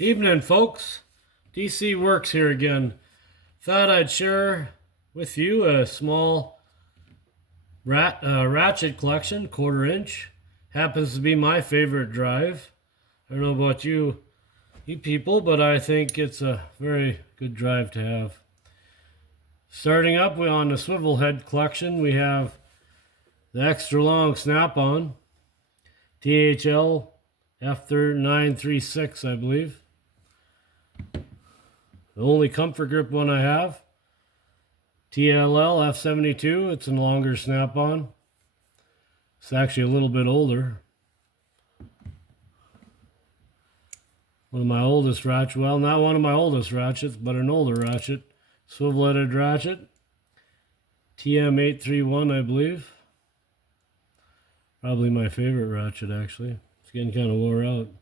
Evening, folks. DC Works here again. Thought I'd share with you a small Ratchet collection, 1/4 inch. Happens to be my favorite drive. I don't know about you people, but I think it's a very good drive to have. Starting up on the swivel head collection, we have the extra long snap-on THL F936, I believe. The only comfort grip one I have, TLL F72. It's a longer snap-on. It's actually a little bit older. One of my oldest ratchets, well, not one of my oldest ratchets, but an older ratchet. Swivel-headed ratchet. TM831, I believe. Probably my favorite ratchet, actually. It's getting kind of wore out.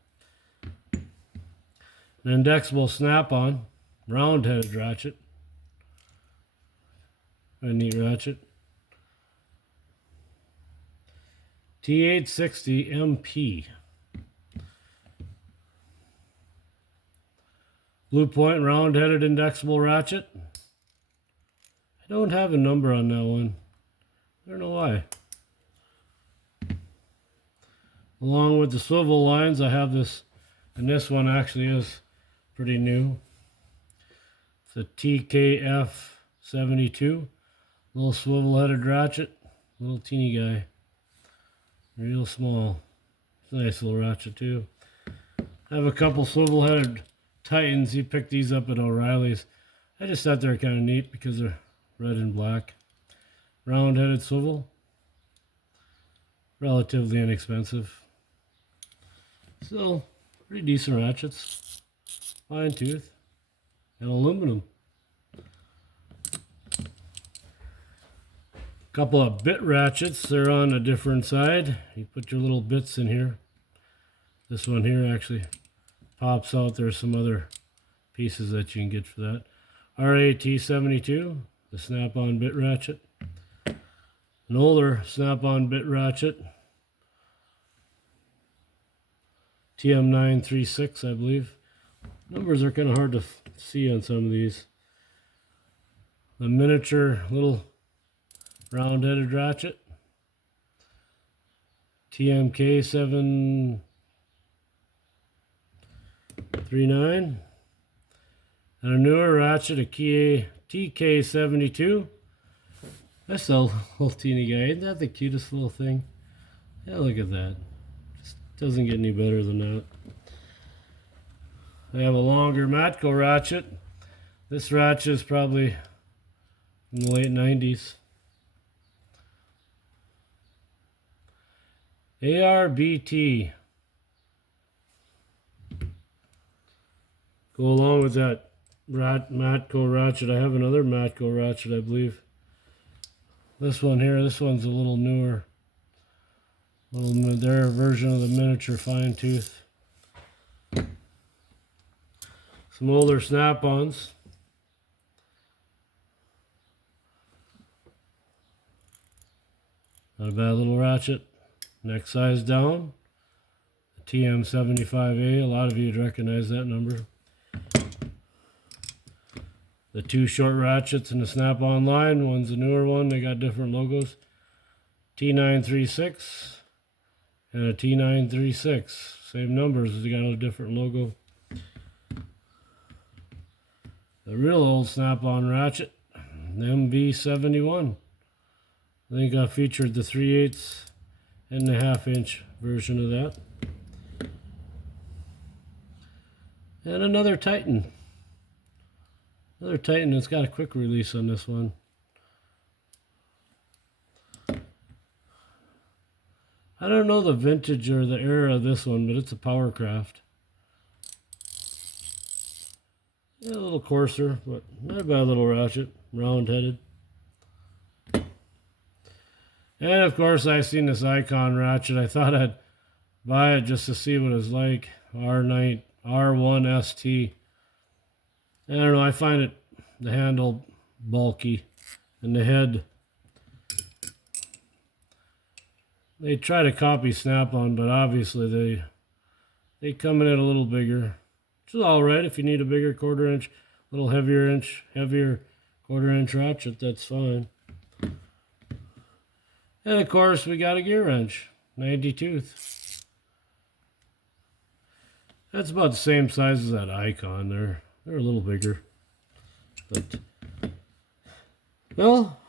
An indexable snap-on, round-headed ratchet. A neat ratchet. T860 MP. Blue Point round-headed indexable ratchet. I don't have a number on that one. I don't know why. Along with the swivel lines, I have this, and this one actually is pretty new. It's a TKF72. Little swivel-headed ratchet. Little teeny guy. Real small. It's a nice little ratchet too. I have a couple swivel-headed Titans. You pick these up at O'Reilly's. I just thought they were kind of neat because they're red and black. Round-headed swivel. Relatively inexpensive. Still pretty decent ratchets. Fine tooth. And aluminum. Couple of bit ratchets. They're on a different side. You put your little bits in here. This one here actually pops out. There's some other pieces that you can get for that. RAT72, the snap-on bit ratchet. An older snap-on bit ratchet. TM936, I believe. Numbers are kind of hard to see on some of these. A miniature little round-headed ratchet. TMK739. And a newer ratchet, a TK72. That's a little teeny guy. Isn't that the cutest little thing? Yeah, look at that. Just doesn't get any better than that. I have a longer Matco ratchet. This ratchet is probably in the late 90s. ARBT. Go along with that Matco ratchet. I have another Matco ratchet, I believe. This one here, this one's a little newer. Their version of the miniature fine tooth. Some older snap-ons. Not a bad little ratchet. Next size down. TM75A. A lot of you would recognize that number. The two short ratchets in the snap-on line. One's a newer one. They got different logos. T936 and a T936. Same numbers. They got a different logo. The real old snap-on ratchet. The MV71. I think I featured the 3/8 and the 1/2 inch version of that. And another Titan. Another Titan that's got a quick release on this one. I don't know the vintage or the era of this one, but it's a Powercraft. Yeah, a little coarser, but not a bad little ratchet. Round-headed. And of course, I seen this Icon ratchet. I thought I'd buy it just to see what it's like. R1ST. I don't know, I find it, the handle bulky, and the head. They try to copy Snap-on, but obviously they come in at a little bigger. which is alright if you need a bigger 1/4 inch, little heavier 1/4 inch ratchet, that's fine. And of course we got a gear wrench, 90 tooth. That's about the same size as that Icon. They're a little bigger. But well,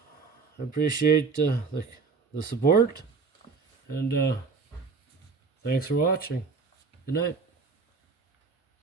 I appreciate the support, and thanks for watching. Good night.